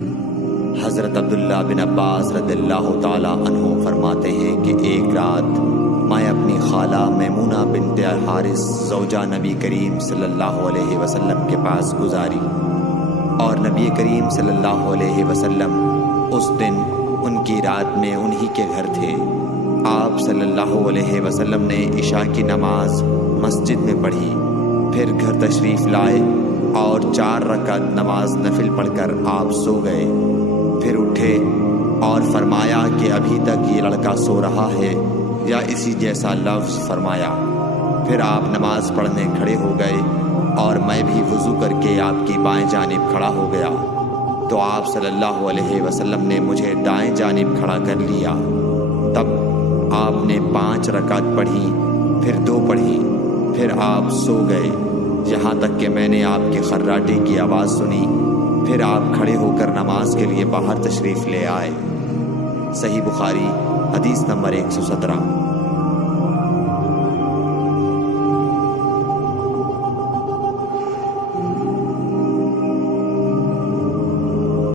حضرت عبداللہ بن عباس رضی اللہ تعالیٰ عنہ فرماتے ہیں کہ ایک رات میں اپنی خالہ میمونہ بنت الحارث زوجہ نبی کریم صلی اللہ علیہ وسلم کے پاس گزاری، اور نبی کریم صلی اللہ علیہ وسلم اس دن ان کی رات میں انہی کے گھر تھے۔ آپ صلی اللہ علیہ وسلم نے عشاء کی نماز مسجد میں پڑھی، پھر گھر تشریف لائے اور 4 رکعت نماز نفل پڑھ کر آپ سو گئے۔ پھر اٹھے اور فرمایا کہ ابھی تک یہ لڑکا سو رہا ہے یا اسی جیسا لفظ فرمایا۔ پھر آپ نماز پڑھنے کھڑے ہو گئے اور میں بھی وضو کر کے آپ کی بائیں جانب کھڑا ہو گیا، تو آپ صلی اللہ علیہ وسلم نے مجھے دائیں جانب کھڑا کر لیا۔ تب آپ نے 5 رکعت پڑھی، پھر 2 پڑھی، پھر آپ سو گئے، یہاں تک کہ میں نے آپ کے خراٹے کی آواز سنی۔ پھر آپ کھڑے ہو کر نماز کے لیے باہر تشریف لے آئے۔ صحیح بخاری حدیث نمبر 117۔